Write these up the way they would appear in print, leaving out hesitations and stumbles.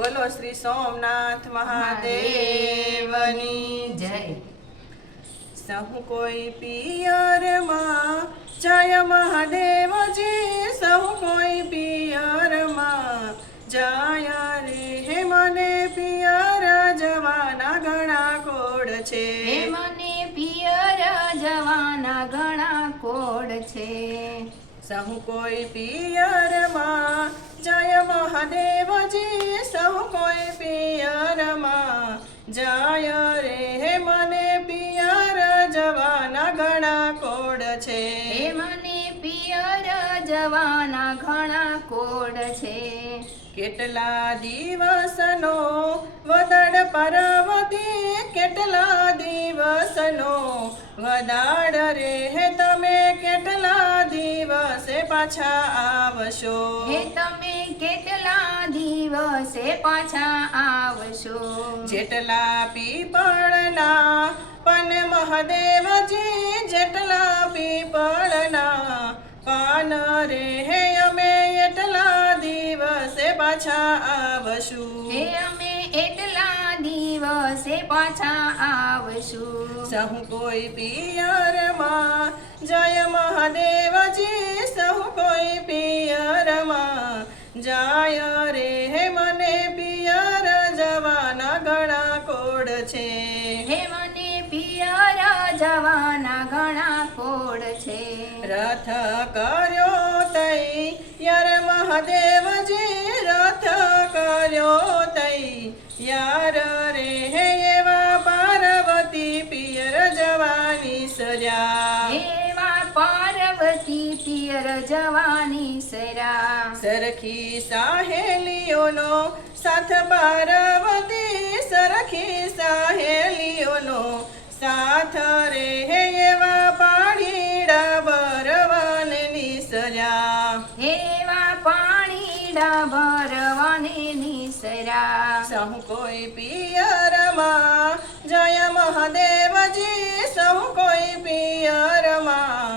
બોલો શ્રી સોમનાથ મહાદેવની જય। સહુ કોઈ પિયરમાં જય મહાદેવજી, સહુ કોઈ પિયરમાં જય રે। હે મને પિયર જવાના ઘણા કોડ છે, હે મને પિયર જવાના ઘણા કોડ છે। સહુ કોઈ પિયરમાં જય મહાદેવજી, સહુ કોઈ પિયરમાં જય રે। હે મને પિયર જવાના ઘણા કોડ છે, હે મને પિયર જવાના ઘણા કોડ છે। કેટલા દિવસનો વદાડ પાર્વતી, કેટલા દિવસનો વદાડ રે। હે તમે કેટલા દિવસે પાછા આવશો, હે તમે કેટલા દિવસે પાછા આવશો। જેટલા પીપળના પાન મહાદેવજી, જેટલા પીપળના પાન રે। હે અમે એટલા દિવસે પાછા આવશું, હે અમે એટલા દિવસે પાછા આવશું। સહુ કોઈ પિયરમાં જય મહાદેવજી, સહુ કોઈ પિયરમાં જય રે। હે મને પિયર જવાના ઘણા કોડ છે, હે મને પિયર જવાના ઘણા કોડ છે। રથ કર્યો તૈયાર મહાદેવજી, રથ કર્યો તૈયાર રે। હે એવા પાર્વતી પિયર જવાની સર્યા, એવા પાર્વતી પિયર જવાની સરા। સરખી સાહેલીઓનો સાથ પાર્વતી, સરખી સાહેલીઓનો સાથ રે। હે એવા પાણીડા ભરવાને નિસર્યા, એવા પાણીડા ભરવાને નિસરા। સહુ કોઈ પિયરમાં જય મહાદેવજી, સહુ કોઈ પિયરમાં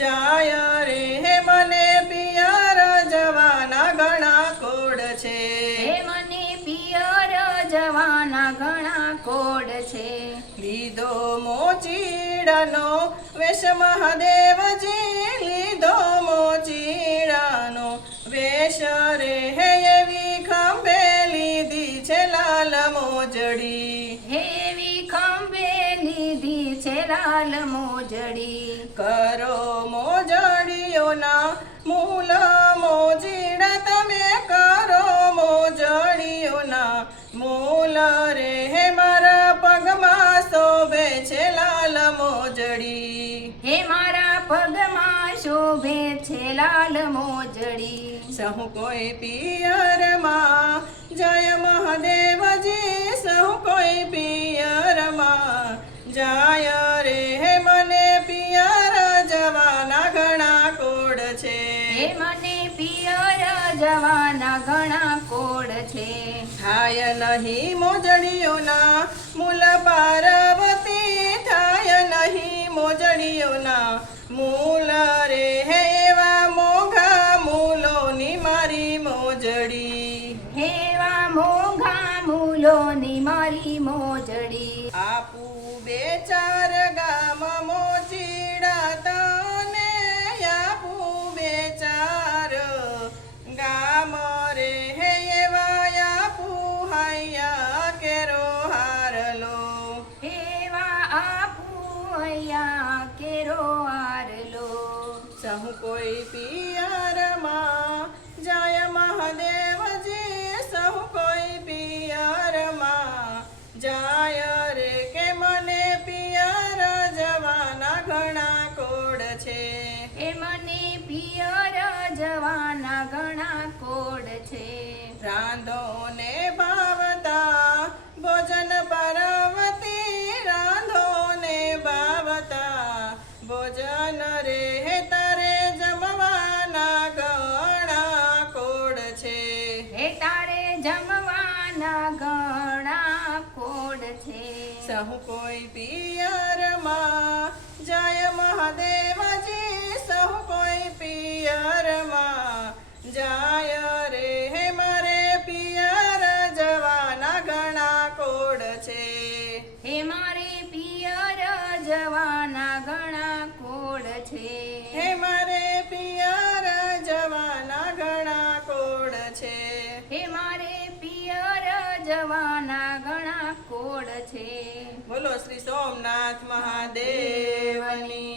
જય રે। હે મને પિયર જવાના ઘણા કોડ છે, હે મને પિયર જવાના ઘણા કોડ છે। લીધો મોચીડાનો વેશ મહાદેવજી, લીધો મોચીડાનો વેશ રે। હે એવી ખંભે લીધી છે લાલ મોજડી, એવી ખંભે લીધી છે લાલ મોજડી। કરો મોજડીઓના મૂલ મોજીડા, તમે કરો મોજડીઓના મૂલ રે। હે મારા પગમાં શોભે છે લાલ મોજડી, હે મારા પગમાં શોભે છે લાલ મોજડી। સહુ કોઈ પિયરમાં જય મહાદેવજી, સહુ કોઈ પિયરમાં જય રે। હે મને પિયર જવાના ઘણા કોડ છે, હે મને પિયર જવાના ઘણા કોડ છે। થાય નહીં મોજડીઓના મૂલ પાર્વતી, થાય નહીં મોજડીઓના મૂલ રે। હે એવા મોઘા મૂલોની મારી મોજડી, એવા મોઘા મૂલોની મારી મોજડી। આપું બે ચાર ગામ મોચીડા તને, આપું બે ચાર ગામ રે। હે એવા આપું હૈયા કેરો હારલો, એવા આપુયા કેરો આરલો। સહુ કોઈ પિયરમાં જય મહાદેવજી, સહુ કોઈ પિયરમાં જય રે। કે મને પિયર જવાના ઘણા કોડ છે, એ મને પિયર જવાના ઘણા કોડ છે। રાંધો ને ભાવતા ભોજન પાર્વતી, રાંધો ને ભાવતા ભોજન રે। હે તારે જમવાના ઘણા કોડ છે, હે તારે જમવાના ઘણા કોડ છે। સહુ કોઈ પિયરમાં જય મહાદેવજી, સહુ કોઈ પિયરમાં જય રે। હે મારે પિયર જવા કોડ છે. હે મારે પિયર જવાના ઘણા કોડ છે. હે મારે પિયર જવાના ઘણા કોડ છે. હે મારે પિયર જવાના ઘણા કોડ છે. બોલો શ્રી સોમનાથ મહાદેવની